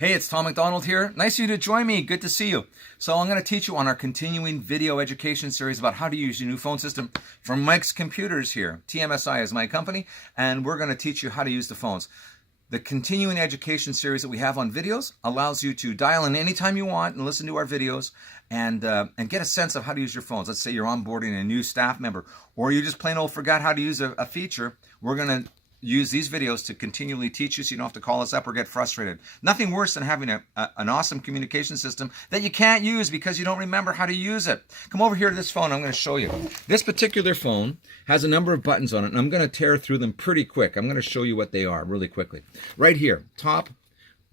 Hey, it's Tom McDonald here. Nice of you to join me. Good to see you. So I'm going to teach you on our continuing video education series about how to use your new phone system from Mike's Computers here. TMSI is my company, and we're going to teach you how to use the phones. The continuing education series that we have on videos allows you to dial in anytime you want and listen to our videos and get a sense of how to use your phones. Let's say you're onboarding a new staff member, or you just plain old forgot how to use a feature. We're going to use these videos to continually teach you so you don't have to call us up or get frustrated. Nothing worse than having an awesome communication system that you can't use because you don't remember how to use it. Come over here to this phone. I'm going to show you. This particular phone has a number of buttons on it, and I'm going to tear through them pretty quick. I'm going to show you what they are really quickly. Right here, top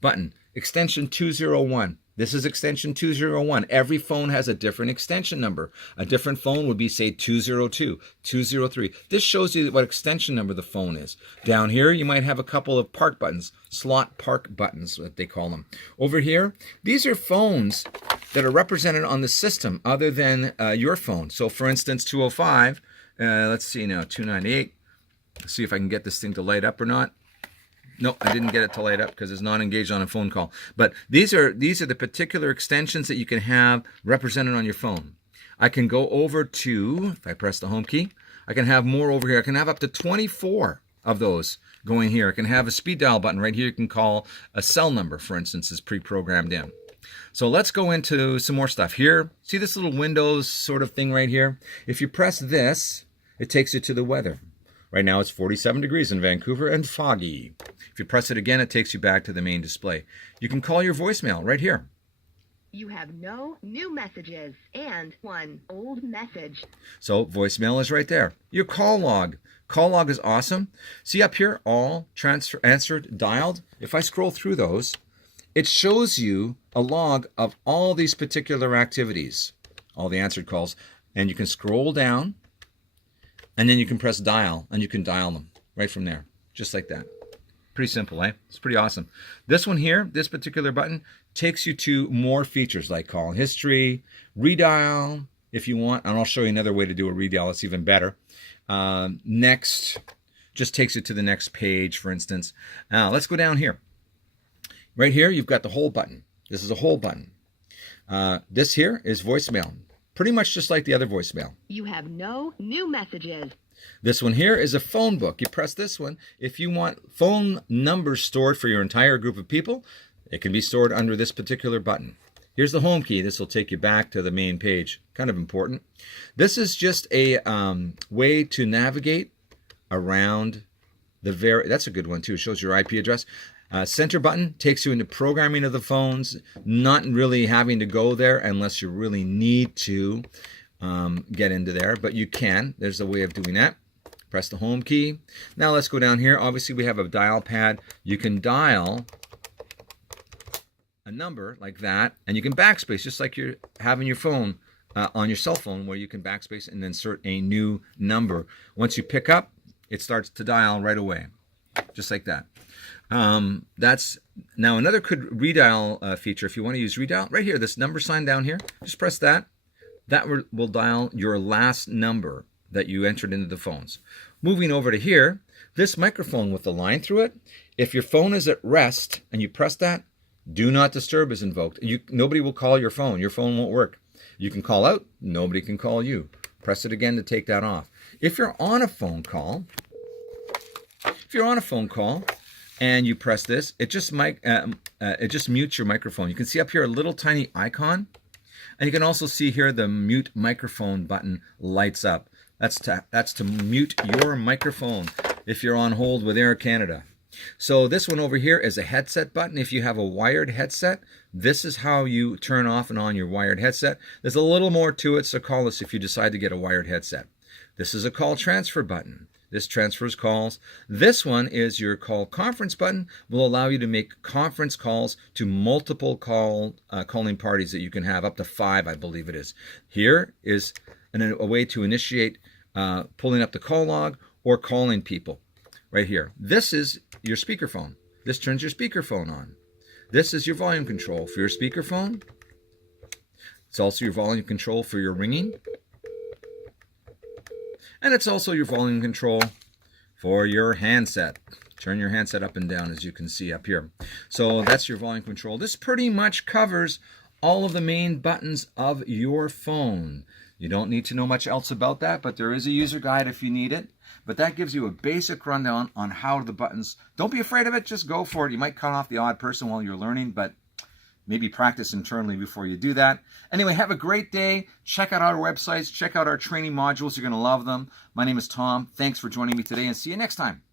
button, extension 201. This is extension 201. Every phone has a different extension number. A different phone would be, say, 202, 203. This shows you what extension number the phone is. Down here, you might have a couple of park buttons, slot park buttons, what they call them. Over here, these are phones that are represented on the system other than your phone. So, for instance, 205, let's see now, 298. Let's see if I can get this thing to light up or not. No, I didn't get it to light up because it's not engaged on a phone call. But these are the particular extensions that you can have represented on your phone. I can go over to, if I press the home key, I can have more over here. I can have up to 24 of those going here. I can have a speed dial button right here. You can call a cell number, for instance, is pre-programmed in. So let's go into some more stuff here. See this little Windows sort of thing right here? If you press this, it takes you to the weather. Right now it's 47 degrees in Vancouver and foggy. If you press it again, it takes you back to the main display. You can call your voicemail right here. You have no new messages and one old message. So voicemail is right there. Your call log. Call log is awesome. See up here, all, transfer, answered, dialed. If I scroll through those, it shows you a log of all these particular activities, all the answered calls. And you can scroll down, and then you can press dial, and you can dial them right from there, just like that. Pretty simple, eh? It's pretty awesome. This one here, this particular button, takes you to more features like call history, redial, if you want. And I'll show you another way to do a redial that's even better. Next, just takes you to the next page, for instance. Now, let's go down here. Right here, you've got the whole button. This is a whole button. This here is voicemail. Pretty much just like the other voicemail. You have no new messages. This one here is a phone book. You press this one. If you want phone numbers stored for your entire group of people, it can be stored under this particular button. Here's the home key. This will take you back to the main page. Kind of important. This is just a way to navigate around the that's a good one too. It shows your IP address. Center button takes you into programming of the phones, not really having to go there unless you really need to get into there, but you can. There's a way of doing that. Press the home key. Now let's go down here. Obviously we have a dial pad. You can dial a number like that, and you can backspace just like you're having your phone on your cell phone, where you can backspace and insert a new number. Once you pick up, it starts to dial right away, just like that. That's now another good redial feature. If you want to use redial, right here, this number sign down here, just press that. That will dial your last number that you entered into the phones. Moving over to here, this microphone with the line through it, if your phone is at rest and you press that, do not disturb is invoked. Nobody will call your phone. Your phone won't work. You can call out, nobody can call you. Press it again to take that off. If you're on a phone call, and you press this, it just mutes your microphone. You can see up here a little tiny icon, and you can also see here the mute microphone button lights up. That's to mute your microphone if you're on hold with Air Canada. So this one over here is a headset button. If you have a wired headset, this is how you turn off and on your wired headset. There's a little more to it, so call us if you decide to get a wired headset. This is a call transfer button. This transfers calls. This one is your call conference button. Will allow you to make conference calls to multiple calling parties that you can have, up to 5, I believe it is. Here is a way to initiate pulling up the call log or calling people. Right here. This is your speakerphone. This turns your speakerphone on. This is your volume control for your speakerphone. It's also your volume control for your ringing. And it's also your volume control for your handset. Turn your handset up and down, as you can see up here. So that's your volume control. This pretty much covers all of the main buttons of your phone. You don't need to know much else about that, but there is a user guide if you need it. But that gives you a basic rundown on how the buttons. Don't be afraid of it, just go for it. You might cut off the odd person while you're learning, but maybe practice internally before you do that. Anyway, have a great day. Check out our websites. Check out our training modules. You're going to love them. My name is Tom. Thanks for joining me today, and see you next time.